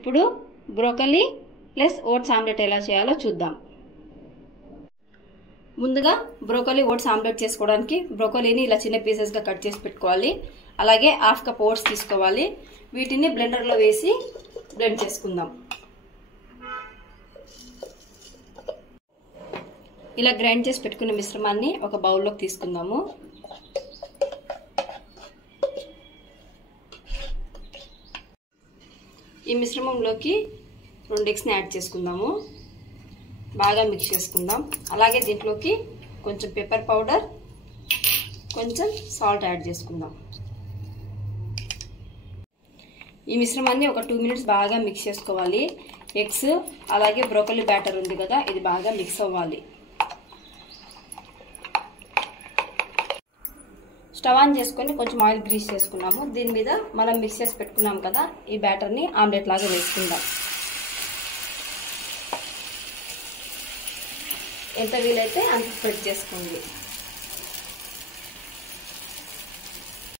ఇప్పుడు broccoli plus oats omelette ఎలా చేయాలో చూద్దాం. ముందుగా బ్రోకలీ ఓట్స్ ఆమ్లెట్ చేసుకోవడానికి బ్రోకలీని ఇలా చిన్న పీసెస్గా కట్ చేసి పెట్టుకోవాలి. అలాగే హాఫ్ కప్ ఓట్స్ తీసుకోవాలి. వీటిని బ్లెండర్లో వేసి బ్లెండ్ చేసుకుందాం. ఇలా గ్రైండ్ చేసి పెట్టుకున్న మిశ్రమాన్ని ఒక బౌల్లోకి తీసుకుందాము. ఈ మిశ్రమంలోకి 2 ఎగ్స్ని యాడ్ చేసుకుందాము. బాగా మిక్స్ చేసుకుందాం. అలాగే దీంట్లోకి కొంచెం పెప్పర్ పౌడర్, కొంచెం సాల్ట్ యాడ్ చేసుకుందాం. ఈ మిశ్రమాన్ని ఒక 2 మినిట్స్ బాగా మిక్స్ చేసుకోవాలి. ఎగ్స్ అలాగే బ్రోకలీ బ్యాటర్ ఉంది కదా, ఇది బాగా మిక్స్ అవ్వాలి. స్టవ్ ఆన్ చేసుకొని కొంచెం ఆయిల్ గ్రీస్ చేసుకున్నాము. దీని మీద మనం మిక్స్ చేసి పెట్టుకున్నాం కదా, ఈ బ్యాటర్ని ఆమ్లెట్ లాగా వేసుకుందాం. ఎంత వీలైతే అంత స్ప్రెడ్ చేసుకోండి.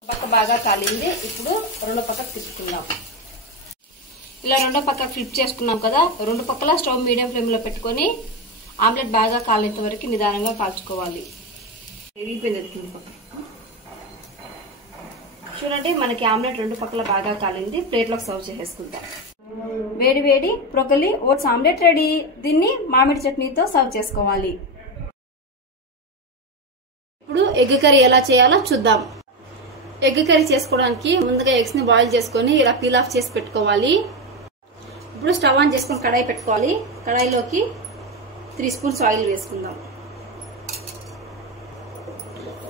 పక్క బాగా కాలింది. ఇప్పుడు రెండో పక్కకు తిప్పుకుందాం. ఇలా రెండో పక్క ఫ్లిప్ చేసుకున్నాం కదా, రెండు పక్కల స్టవ్ మీడియం ఫ్లేమ్లో పెట్టుకొని ఆమ్లెట్ బాగా కాలేంత వరకు నిదానంగా కాల్చుకోవాలి. విరిగిపోయింది పక్క. చూడండి, మనకి ఆమ్లెట్ రెండు పక్కల బాగా కాలింది. ప్లేట్లోకి సర్వ్ చేసేసుకుందాం. వేడి వేడి బ్రోకలీ ఓట్స్ ఆమ్లెట్ రెడీ. దీన్ని మామిడి చట్నీతో సర్వ్ చేసుకోవాలి. ఇప్పుడు ఎగ్ కర్రీ ఎలా చేయాలో చూద్దాం. ఎగ్ కర్రీ చేసుకోవడానికి ముందుగా ఎగ్స్ ని బాయిల్ చేసుకొని ఇలా పీల్ ఆఫ్ చేసి పెట్టుకోవాలి. ఇప్పుడు స్టవ్ ఆన్ చేసుకుని కడాయి పెట్టుకోవాలి. కడాయిలోకి 3 స్పూన్స్ ఆయిల్ వేసుకుందాం.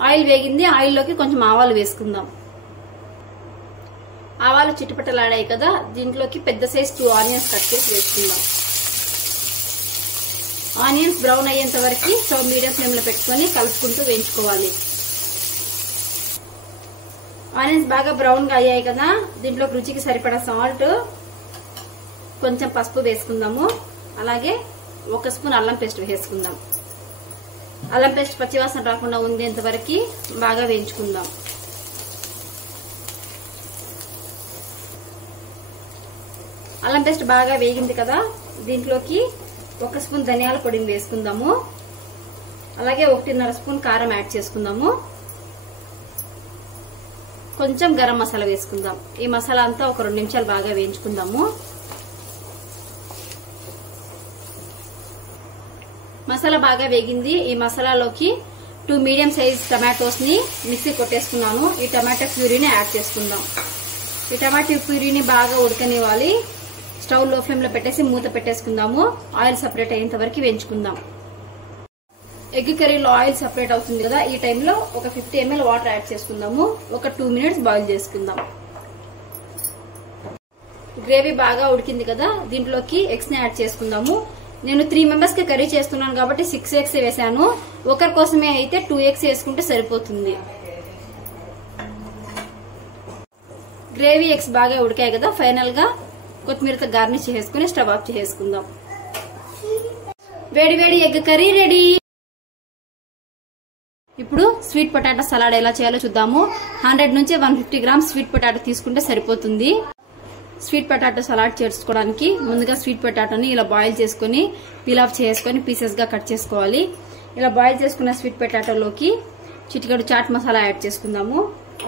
ఆయిల్ వేగింది. ఆయిల్లోకి కొంచెం ఆవాలు వేసుకుందాం. ఆవాలు చిట్టుపట్టలాడాయి కదా, దీంట్లోకి పెద్ద సైజ్ 2 ఆనియన్స్ కట్ చేసి వేసుకుందాం. ఆనియన్స్ బ్రౌన్ అయ్యేంత వరకు స్టవ్ మీడియం ఫ్లేమ్లో పెట్టుకొని కలుపుకుంటూ వేయించుకోవాలి. ఆనియన్స్ బాగా బ్రౌన్ గా అయ్యాయి కదా, దీంట్లోకి రుచికి సరిపడా సాల్ట్, కొంచెం పసుపు వేసుకుందాము. అలాగే 1 స్పూన్ అల్లం పేస్ట్ వేసుకుందాం. అల్లం పేస్ట్ పచ్చివాసన రాకుండా ఉండేంత వరకు బాగా వేయించుకుందాం. అల్లం పేస్ట్ బాగా వేగింది కదా, దీంట్లోకి 1 స్పూన్ ధనియాల పొడిని వేసుకుందాము. అలాగే 1.5 స్పూన్ కారం యాడ్ చేసుకుందాము. కొంచెం గరం మసాలా వేసుకుందాం. ఈ మసాలా అంతా ఒక 2 నిమిషాలు బాగా వేయించుకుందాము. మసాలా బాగా వేగింది. ఈ మసాలాలోకి 2 మీడియం సైజ్ టమాటోస్ ని మిక్సీ కొట్టేసుకున్నాను. ఈ టమాటో ప్యూరీని యాడ్ చేసుకుందాం. ఈ టమాటో ప్యూరీని బాగా ఉడకనివ్వాలి. స్టవ్ లో ఫ్లేమ్ లో పెట్టేసి మూత పెట్టేసుకుందాము. ఆయిల్ సపరేట్ అయ్యేంత వరకు వేయించుకుందాం. ఎగ్ కర్రీలో ఆయిల్ సపరేట్ అవుతుంది కదా, ఈ టైంలో ఒక 50 ml వాటర్ యాడ్ చేసుకుందాము. ఒక 2 మినిట్స్ బాయిల్ చేసుకుందాం. గ్రేవీ బాగా ఉడికింది కదా, దీంట్లోకి ఎగ్స్ ని యాడ్ చేసుకుందాము. నేను 3 మెంబర్స్ కి కర్రీ చేస్తున్నాను కాబట్టి 6 ఎగ్స్ వేసాను. ఒకరి కోసమే అయితే 2 ఎగ్స్ వేసుకుంటే సరిపోతుంది. గ్రేవీ ఎగ్స్ బాగా ఉడికాయి కదా, ఫైనల్ గా కొత్తిమీరతో గార్నిష్ చేసుకుని స్టవ్ ఆఫ్ చేసుకుందాం. వేడి వేడి ఎగ్ కర్రీ రెడీ. ఇప్పుడు స్వీట్ పొటాటో సలాడ్ ఎలా చేయాలో చూద్దాము. 100 నుంచి 150 గ్రామ్స్ స్వీట్ పొటాటో తీసుకుంటే సరిపోతుంది. స్వీట్ పొటాటో సలాడ్ చేసుకోవడానికి ముందుగా స్వీట్ పొటాటోని ఇలా బాయిల్ చేసుకుని పీల్ ఆఫ్ చేసుకుని పీసెస్ గా కట్ చేసుకోవాలి. ఇలా బాయిల్ చేసుకున్న స్వీట్ పొటాటోలోకి చిటికెడు చాట్ మసాలా యాడ్ చేసుకుందాము.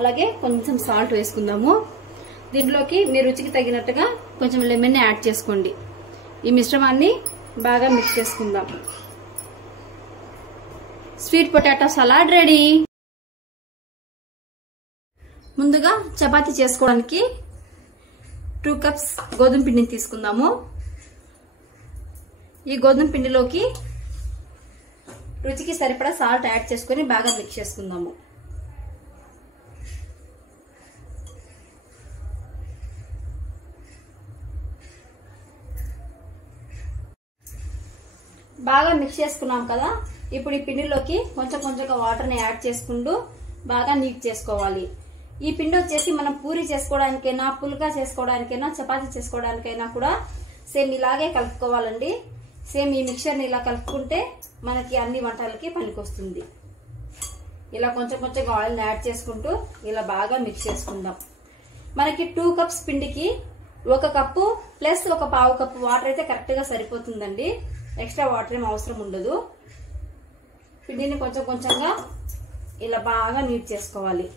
అలాగే కొంచెం సాల్ట్ వేసుకుందాము. దీంట్లోకి మీ రుచికి తగినట్టుగా కొంచెం లెమన్ యాడ్ చేసుకోండి. ఈ మిశ్రమాన్ని బాగా మిక్స్ చేసుకుందాం. Sweet potato salad ready. ముందుగా చపాతీ చేసుకోవడానికి 2 కప్స్ గోధుమ పిండిని తీసుకుందాము. ఈ గోధుమ పిండిలోకి రుచికి సరిపడా సాల్ట్ యాడ్ చేసుకుని బాగా మిక్స్ చేసుకుందాము. బాగా మిక్స్ చేసుకున్నాం కదా, ఇప్పుడు ఈ పిండిలోకి కొంచెం కొంచెంగా వాటర్ని యాడ్ చేసుకుంటూ బాగా నీట్ చేసుకోవాలి. ఈ పిండి వచ్చేసి మనం పూరి చేసుకోవడానికైనా, పుల్కా చేసుకోవడానికైనా, చపాతీ చేసుకోవడానికైనా కూడా సేమ్ ఇలాగే కలుపుకోవాలండి. సేమ్ ఈ మిక్చర్ని ఇలా కలుపుకుంటే మనకి అన్ని వంటలకి పనికొస్తుంది. ఇలా కొంచెం కొంచెంగా ఆయిల్ యాడ్ చేసుకుంటూ ఇలా బాగా మిక్స్ చేసుకుందాం. మనకి 2 కప్స్ పిండికి 1 కప్పు ప్లస్ 1/2 కప్పు వాటర్ అయితే కరెక్ట్ గా సరిపోతుందండి. ఎక్స్ట్రా వాటర్ ఏం అవసరం ఉండదు. పిండిని కొంచెం కొంచెంగా ఇలా బాగా నీట్ చేసుకోవాలి.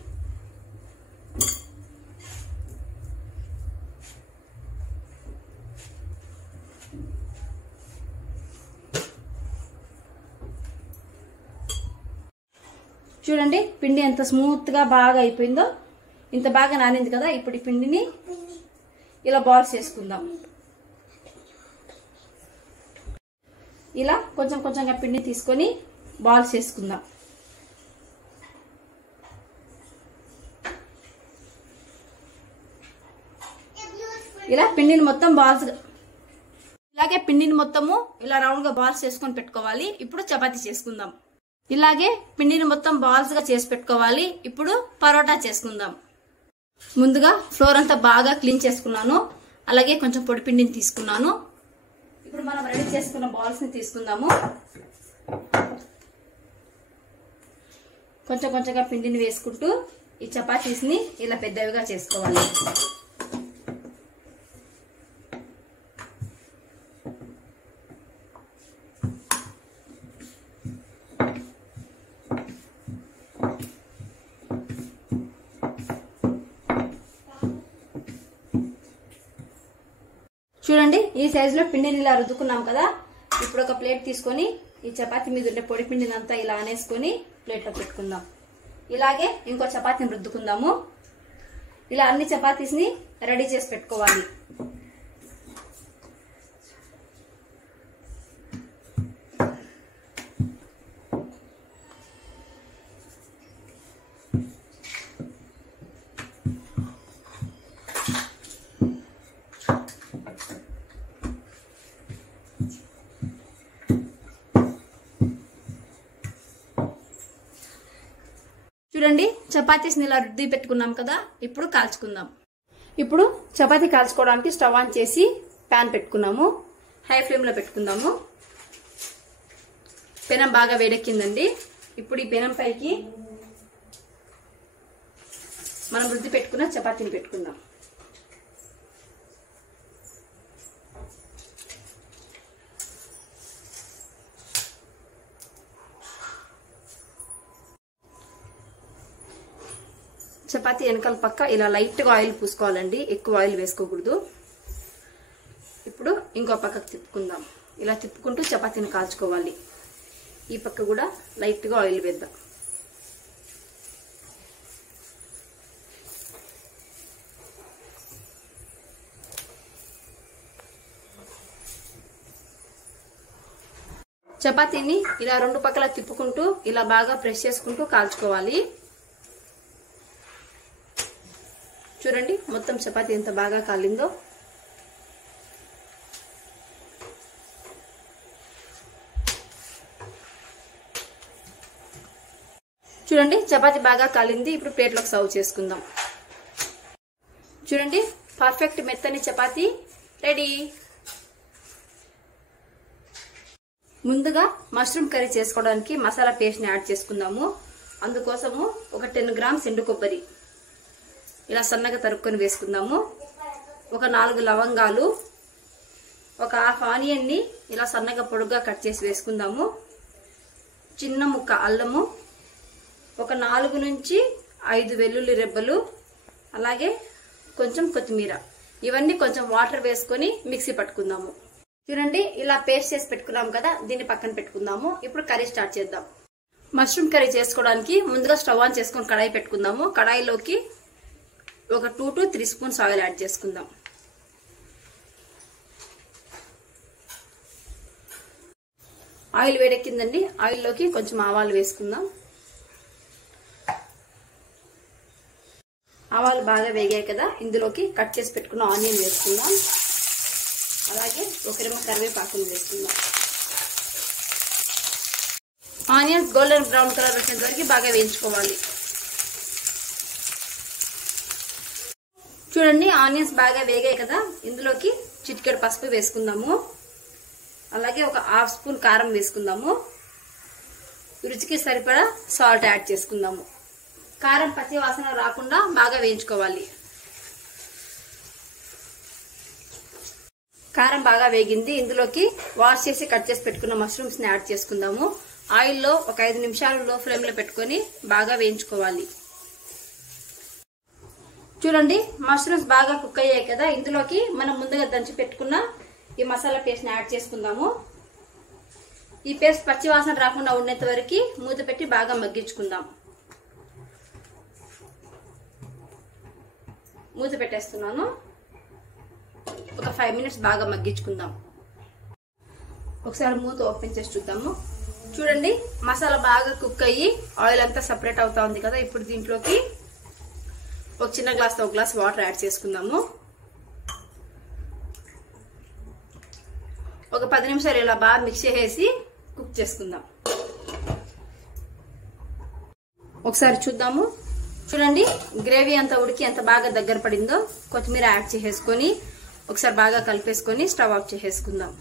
చూడండి పిండి ఎంత స్మూత్ గా బాగా అయిపోయిందో. ఇంత బాగా నానింది కదా. ఇప్పుడు ఈ పిండిని ఇలా బాల్స్ చేసుకుందాం. ఇలా కొంచెం కొంచెంగా పిండి తీసుకొని బాల్స్ చేసుకుందాం. ఇలా పిండిని మొత్తం బాల్స్, ఇలాగే పిండిని మొత్తము ఇలా రౌండ్ గా బాల్స్ చేసుకొని పెట్టుకోవాలి. ఇప్పుడు చపాతీ చేసుకుందాం. ఇలాగే పిండిని మొత్తం బాల్స్ గా చేసి పెట్టుకోవాలి. ఇప్పుడు పరోటా చేసుకుందాం. ముందుగా ఫ్లోర్ అంతా బాగా క్లీన్ చేసుకున్నాను. అలాగే కొంచెం పొడి పిండిని తీసుకున్నాను. ఇప్పుడు మనం రెడీ చేసుకున్న బాల్స్ ని తీసుకుందాము. కొంచెం కొంచెంగా పిండిని వేసుకుంటూ ఈ చపాతీస్ ని ఇలా పెద్దవిగా చేసుకోవాలి. చూడండి ఈ సైజులో పిండిని ఇలా రుద్దుకున్నాం కదా. ఇప్పుడు ఒక ప్లేట్ తీసుకొని ఈ చపాతీ మీద ఉండే పొడి పిండిని అంతా ఇలా అనేసుకొని ప్లేట్లో పెట్టుకుందాం. ఇలాగే ఇంకో చపాతీని రుద్దుకుందాము. ఇలా అన్ని చపాతీస్ ని రెడీ చేసి పెట్టుకోవాలి. చూడండి చపాతీస్ ఇలా రుద్ది పెట్టుకున్నాం కదా. ఇప్పుడు కాల్చుకుందాం. ఇప్పుడు చపాతీ కాల్చుకోవడానికి స్టవ్ ఆన్ చేసి ప్యాన్ పెట్టుకున్నాము. హై ఫ్లేమ్ లో పెట్టుకుందాము. పెనం బాగా వేడెక్కిందండి. ఇప్పుడు ఈ పెనం పైకి మనం రుద్ది పెట్టుకున్న చపాతీని పెట్టుకుందాం. చపాతీ వెనకాల పక్క ఇలా లైట్ గా ఆయిల్ పూసుకోవాలండి. ఎక్కువ ఆయిల్ వేసుకోకూడదు. ఇప్పుడు ఇంకో పక్కకు తిప్పుకుందాం. ఇలా తిప్పుకుంటూ చపాతీని కాల్చుకోవాలి. ఈ పక్క కూడా లైట్ గా ఆయిల్ వేద్దాం. చపాతీని ఇలా 2 పక్కల తిప్పుకుంటూ ఇలా బాగా ప్రెస్ చేసుకుంటూ కాల్చుకోవాలి. చూడండి మొత్తం చపాతీ ఎంత బాగా కాలిందో. చూడండి చపాతీ బాగా కాలింది. ఇప్పుడు ప్లేట్లోకి సర్వ్ చేసుకుందాం. చూడండి పర్ఫెక్ట్ మెత్తని చపాతీ రెడీ. ముందుగా మష్రూమ్ కర్రీ చేసుకోవడానికి మసాలా పేస్ట్ ని యాడ్ చేసుకుందాము. అందుకోసము ఒక 10 గ్రామ్స్ ఎండు కొబ్బరి ఇలా సన్నగా తరుక్కొని వేసుకుందాము. ఒక 4 లవంగాలు, ఒక హాఫ్ ఆనియన్ ని ఇలా సన్నగా పొడుగ్గా కట్ చేసి వేసుకుందాము. చిన్న ముక్క అల్లము, ఒక 4 నుంచి 5 వెల్లుల్లి రెబ్బలు, అలాగే కొంచెం కొత్తిమీర. ఇవన్నీ కొంచెం వాటర్ వేసుకొని మిక్సీ పట్టుకుందాము. చూడండి ఇలా పేస్ట్ చేసి పెట్టుకున్నాం కదా. దీన్ని పక్కన పెట్టుకుందాము. ఇప్పుడు కర్రీ స్టార్ట్ చేద్దాం. మష్రూమ్ కర్రీ చేసుకోవడానికి ముందుగా స్టవ్ ఆన్ చేసుకొని కడాయి పెట్టుకుందాము. కడాయిలోకి ఒక 2 to 3 స్పూన్స్ ఆయిల్ యాడ్ చేసుకుందాం. ఆయిల్ వేడెక్కిందండి. ఆయిల్లోకి కొంచెం ఆవాలు వేసుకుందాం. ఆవాలు బాగా వేగాయి కదా. ఇందులోకి కట్ చేసి పెట్టుకున్న ఆనియన్ వేసుకుందాం. అలాగే ఒక రెమ్మ కరివేపాకును వేసుకుందాం. ఆనియన్స్ గోల్డెన్ బ్రౌన్ కలర్ వచ్చేంత వరకు బాగా వేయించుకోవాలి. చూడండి ఆనియన్స్ బాగా వేగాయి కదా. ఇందులోకి చిటికెడు పసుపు వేసుకుందాము. అలాగే ఒక హాఫ్ స్పూన్ కారం వేసుకుందాము. రుచికి సరిపడా సాల్ట్ యాడ్ చేసుకుందాము. కారం పచ్చి వాసన రాకుండా బాగా వేయించుకోవాలి. కారం బాగా వేగింది. ఇందులోకి వాష్ చేసి కట్ చేసి పెట్టుకున్న మష్రూమ్స్ ని యాడ్ చేసుకుందాము. ఆయిల్లో ఒక 5 నిమిషాలు లో ఫ్లేమ్ లో పెట్టుకొని బాగా వేయించుకోవాలి. చూడండి, మష్రూమ్స్ బాగా కుక్ అయ్యాయి కదా. ఇందులోకి మనం ముందుగా దంచి పెట్టుకున్న ఈ మసాలా పేస్ట్ ని యాడ్ చేసుకుందాము. ఈ పేస్ట్ పచ్చి వాసన రాకుండా ఉండేంత వరకు మూత పెట్టి బాగా మగ్గించుకుందాం. మూత పెట్టేస్తున్నాను. ఒక 5 మినిట్స్ బాగా మగ్గించుకుందాం. ఒకసారి మూత ఓపెన్ చేసి చూద్దాము. చూడండి, మసాలా బాగా కుక్ అయ్యి ఆయిల్ అంతా సపరేట్ అవుతా ఉంది కదా. ఇప్పుడు దీంట్లోకి ఒక చిన్న గ్లాస్ తో ఒక గ్లాస్ వాటర్ యాడ్ చేసుకుందాము. ఒక 10 నిమిషాలు ఇలా బాగా మిక్స్ చేసి కుక్ చేసుకుందాం. ఒకసారి చూద్దాము. చూడండి, గ్రేవీ అంతా ఉడికి ఎంత బాగా దగ్గర పడిందో. కొత్తిమీర యాడ్ చేసేసుకొని ఒకసారి బాగా కలిపేసుకొని స్టవ్ ఆఫ్ చేసేసుకుందాం.